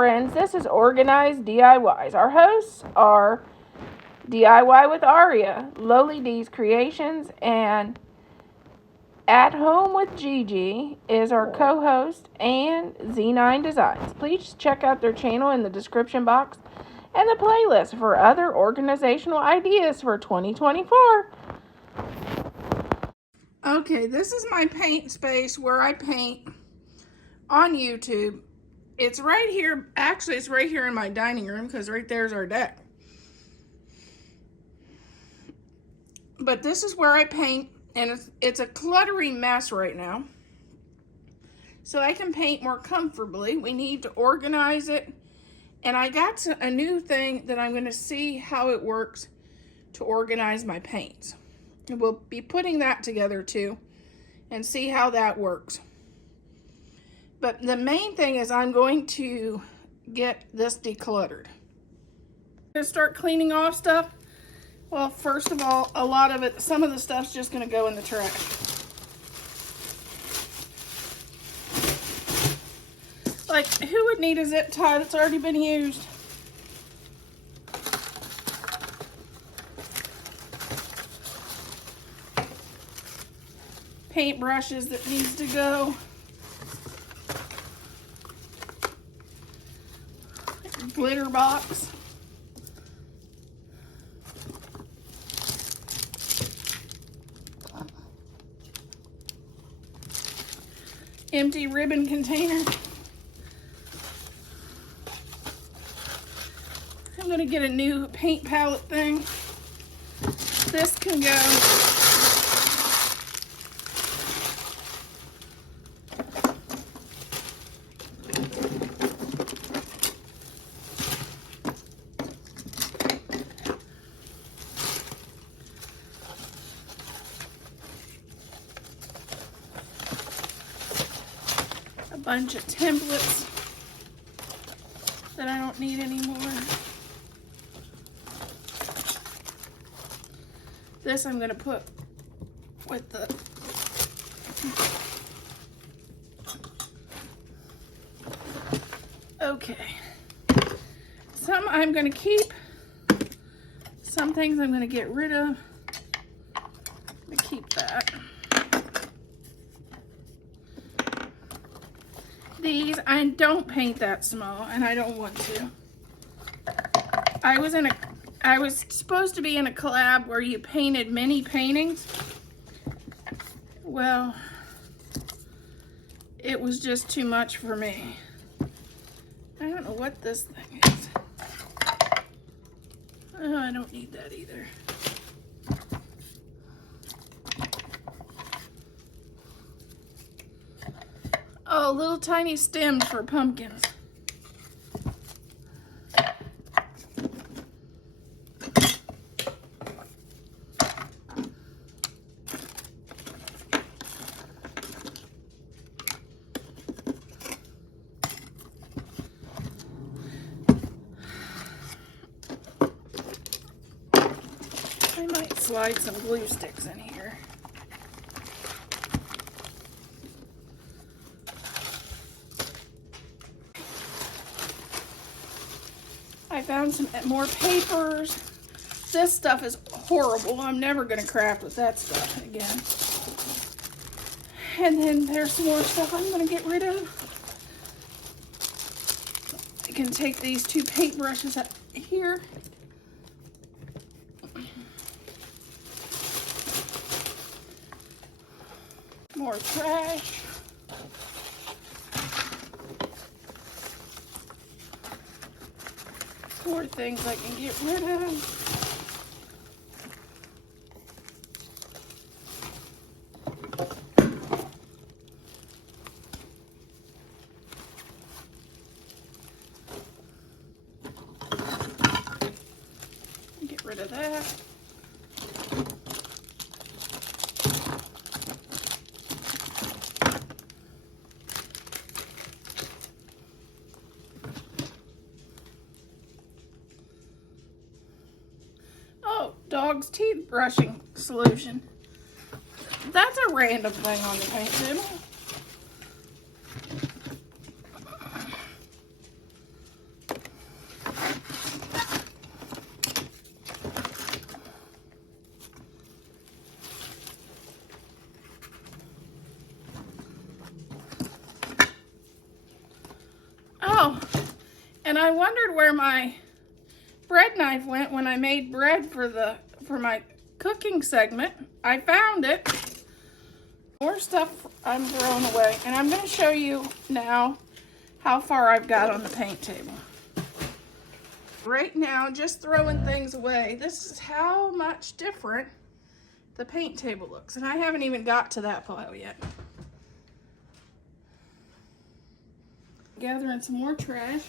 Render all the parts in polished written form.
friends, this is Organized DIYs. Our hosts are DIY with Aria, Lowly D's Creations, and At Home with Gigi is our co-host, and Z9 Designs. Please check out their channel in the description box and the playlist for other organizational ideas for 2024. Okay, this is my paint space where I paint on YouTube. It's right here. Actually, it's right here in my dining room because right there's our deck. But this is where I paint, and it's a cluttery mess right now. So I can paint more comfortably. We need to organize it. And I got a new thing that I'm going to see how it works to organize my paints. And we'll be putting that together too and see how that works. But the main thing is I'm going to get this decluttered. I'm going to start cleaning off stuff. Well, first of all, a lot of it, some of the stuff's just going to go in the trash. Like, who would need a zip tie that's already been used? Paintbrushes that needs to go. Glitter box. Empty ribbon container. I'm gonna get a new paint palette thing. This can go. Bunch of templates that I don't need anymore. This I'm going to put with the okay. Some I'm going to keep. Some things I'm going to get rid of. I'm going to keep that. These, I don't paint that small, and I don't want to. I was supposed to be in a collab where you painted mini paintings. Well, it was just too much for me. I don't know what this thing is. Oh, I don't need that either. Oh, little tiny stems for pumpkins. I might slide some glue sticks in here. I found some more papers. This stuff is horrible. I'm never going to craft with that stuff again. And then there's some more stuff I'm going to get rid of. I can take these two paintbrushes out here. More trash. More things I can get rid of. Get rid of that. Dog's teeth brushing solution. That's a random thing on the paint table. Oh, and I wondered where my bread knife went when I made bread for my cooking segment. I found it. More stuff I'm throwing away, and I'm going to show you now how far I've got on the paint table. Right now, just throwing things away. This is how much different the paint table looks, and I haven't even got to that pile yet. Gathering some more trash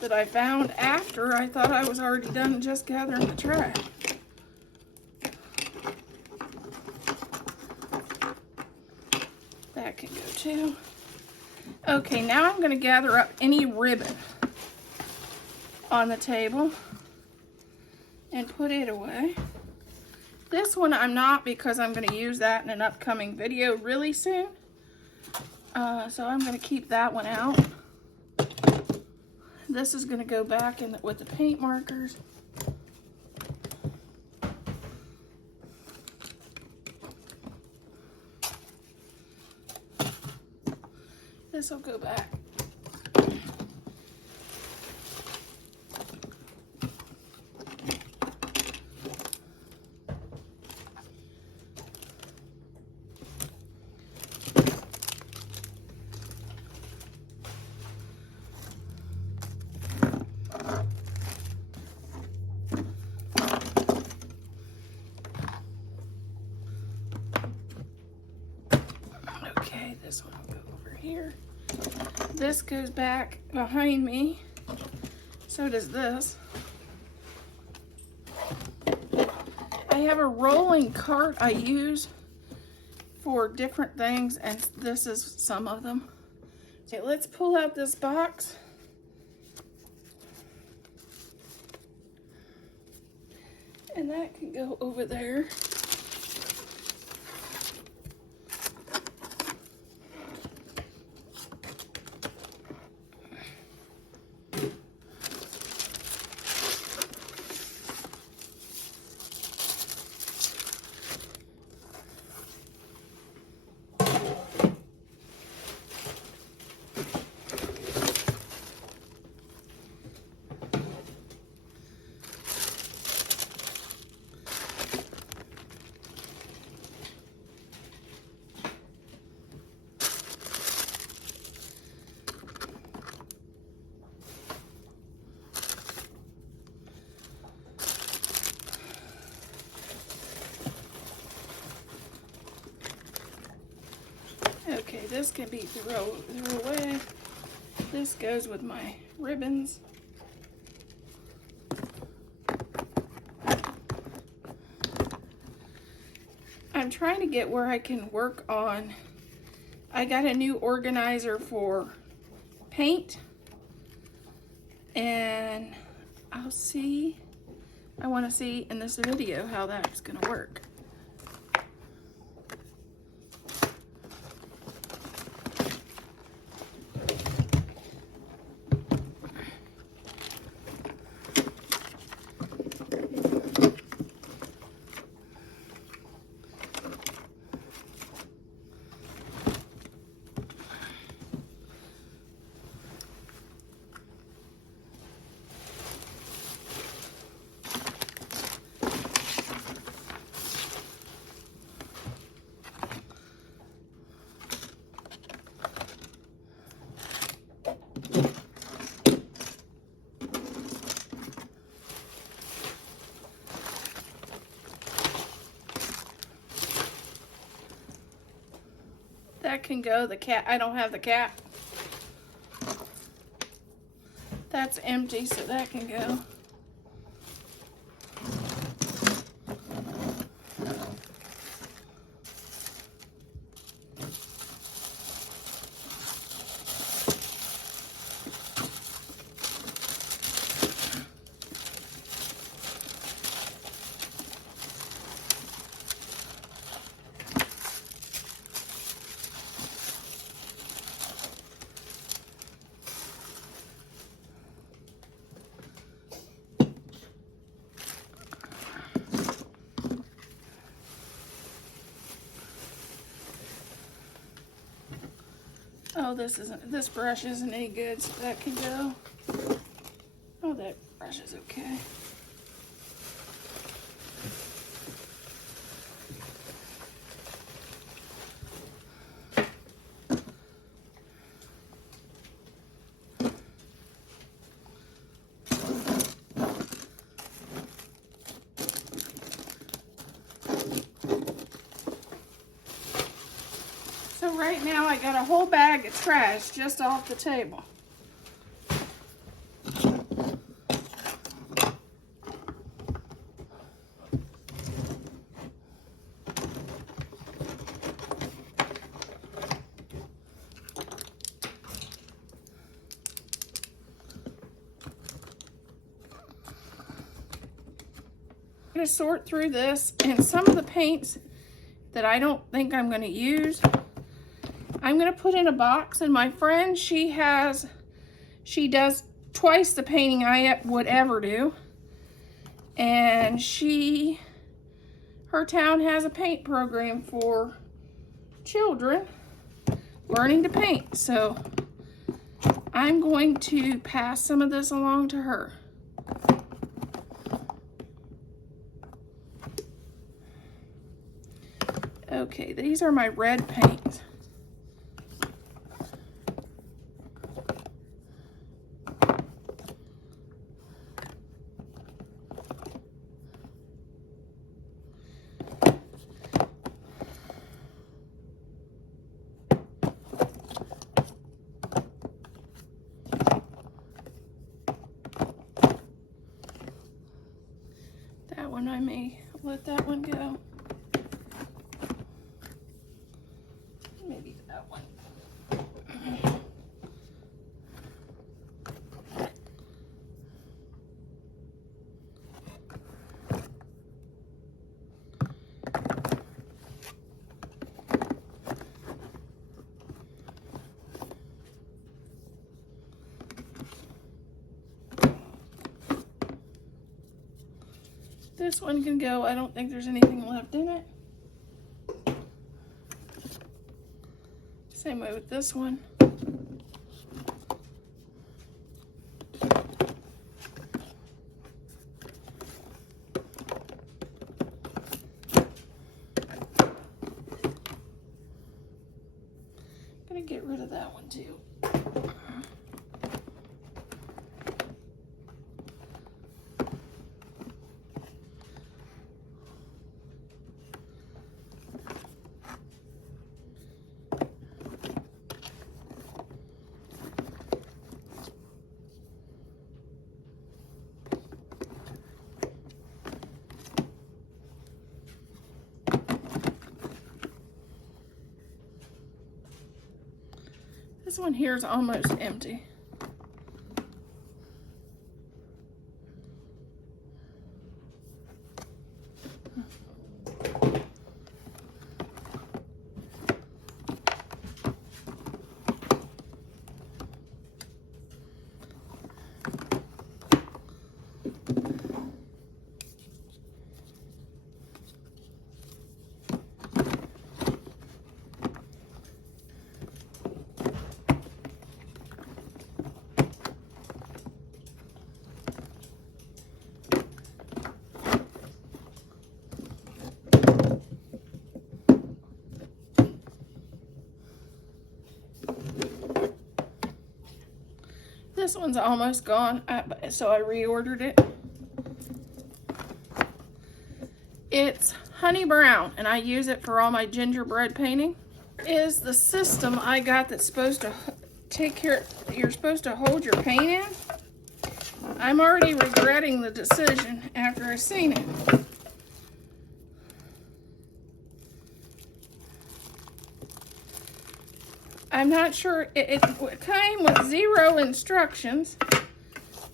that I found after I thought I was already done just gathering the trash. That can go too. Okay, now I'm going to gather up any ribbon on the table and put it away. This one I'm not, because I'm going to use that in an upcoming video really soon. So I'm going to keep that one out. This is going to go back in with the paint markers. This will go back. Okay, this one will go over here. This goes back behind me. So does this. I have a rolling cart I use for different things, and this is some of them. Okay, let's pull out this box. And that can go over there. Okay, this can be thrown away. This goes with my ribbons. I'm trying to get where I can work on. I got a new organizer for paint, and I want to see in this video how that's going to work. That can go. The cat, I don't have the cat. That's empty, so that can go. Oh, this brush isn't any good, so that can go. Oh, that brush is okay. So right now I got a whole bag of trash just off the table. I'm going to sort through this, and some of the paints that I don't think I'm going to use, I'm going to put in a box. And my friend, she does twice the painting I would ever do, and her town has a paint program for children learning to paint, so I'm going to pass some of this along to her. Okay, these are my red paints. That one, I may let that one go. Maybe that one. This one can go. I don't think there's anything left in it. Same way with this one. I'm gonna get rid of that one too. This one here is almost empty. This one's almost gone, so I reordered it. It's honey brown, and I use it for all my gingerbread painting. Is the system I got that's supposed to take care, you're supposed to hold your paint in. I'm already regretting the decision after I've seen it. I'm not sure, it came with 0 instructions.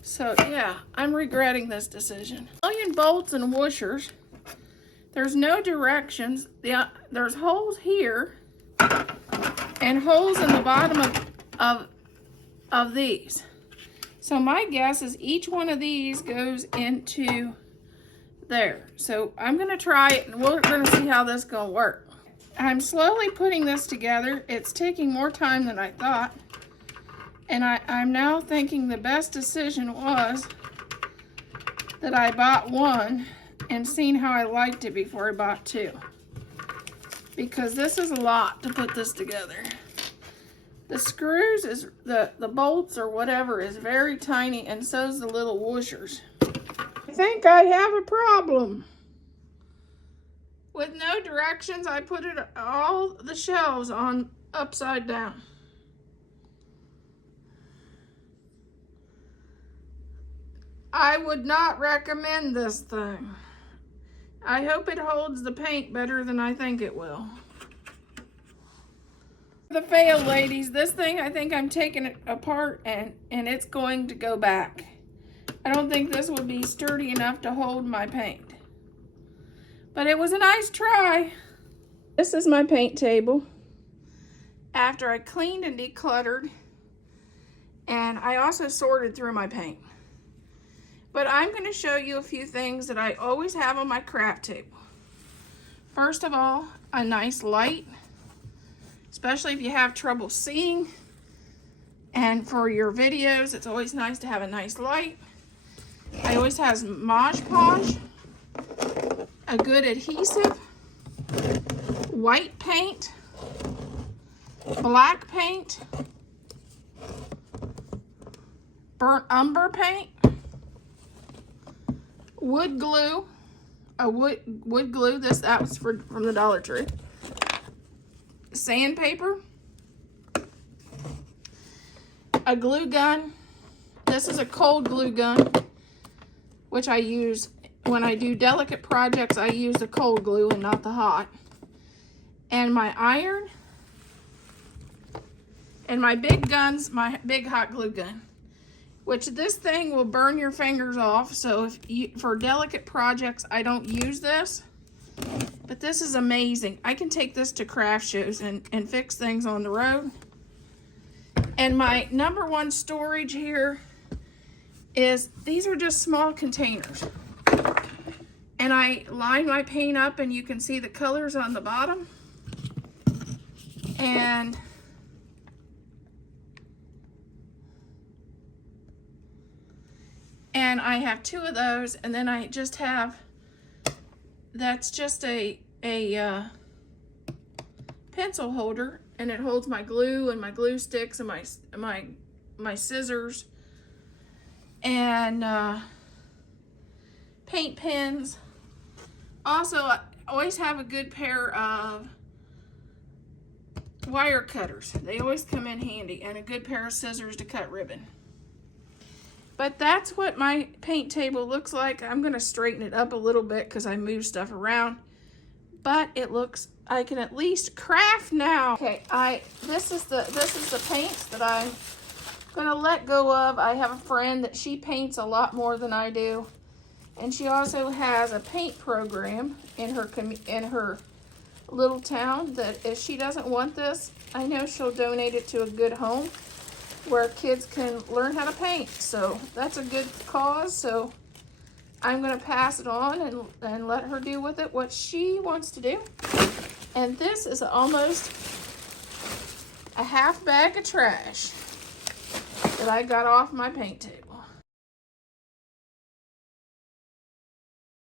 So yeah, I'm regretting this decision. Million bolts and washers. There's no directions. There's holes here and holes in the bottom of these. So my guess is each one of these goes into there. So I'm gonna try it, and we're gonna see how this is gonna work. I'm slowly putting this together. It's taking more time than I thought. And I'm now thinking the best decision was that I bought one and seen how I liked it before I bought two. Because this is a lot to put this together. The screws, the bolts or whatever is very tiny, and so is the little washers. I think I have a problem. With no directions, I put it all the shelves on upside down. I would not recommend this thing. I hope it holds the paint better than I think it will. The fail, ladies. This thing, I think I'm taking it apart and it's going to go back. I don't think this would be sturdy enough to hold my paint. But it was a nice try. This is my paint table. After I cleaned and decluttered, and I also sorted through my paint. But I'm going to show you a few things that I always have on my craft table. First of all, a nice light, especially if you have trouble seeing. And for your videos, it's always nice to have a nice light. I always have Mod Podge, a good adhesive, white paint, black paint, burnt umber paint, wood glue, wood glue. That was from the Dollar Tree. Sandpaper, a glue gun. This is a cold glue gun, which I use when I do delicate projects. I use the cold glue and not the hot. And my iron, and my big guns, my big hot glue gun, which this thing will burn your fingers off. So for delicate projects, I don't use this. But this is amazing. I can take this to craft shows and fix things on the road. And my number one storage here is, these are just small containers. And I line my paint up and you can see the colors on the bottom. And I have two of those, and then I just have, that's just a pencil holder, and it holds my glue and my glue sticks and my scissors and paint pens. Also, I always have a good pair of wire cutters. They always come in handy, and a good pair of scissors to cut ribbon. But that's what my paint table looks like. I'm gonna straighten it up a little bit because I moved stuff around. But it looks, I can at least craft now. Okay, this is the paints that I'm gonna let go of. I have a friend that she paints a lot more than I do, and she also has a paint program in her little town that if she doesn't want this, I know she'll donate it to a good home where kids can learn how to paint. So that's a good cause. So I'm gonna pass it on and let her do with it what she wants to do. And this is almost a half bag of trash that I got off my paint table.